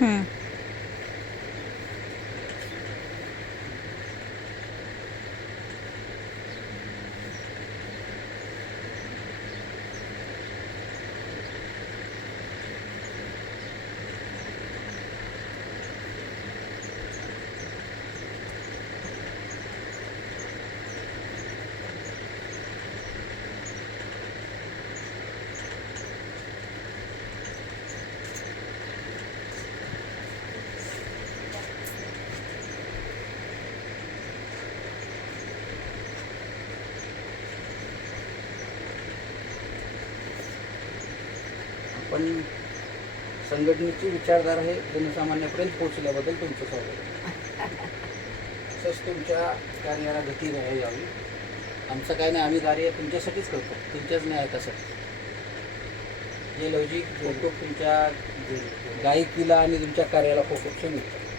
응. पण संघटनेची विचारधारा हे जनसामान्यापर्यंत पोहोचल्याबद्दल तुमचं स्वागत तसंच तुमच्या कार्याला गती राहावी यावी. आमचं काय नाही आम्ही कार्य तुमच्यासाठीच करतो. तुमच्याच न्यायासाठी जे लवजिक खूप तुमच्या गायकीला आणि तुमच्या कार्याला खूप खूप मिळतं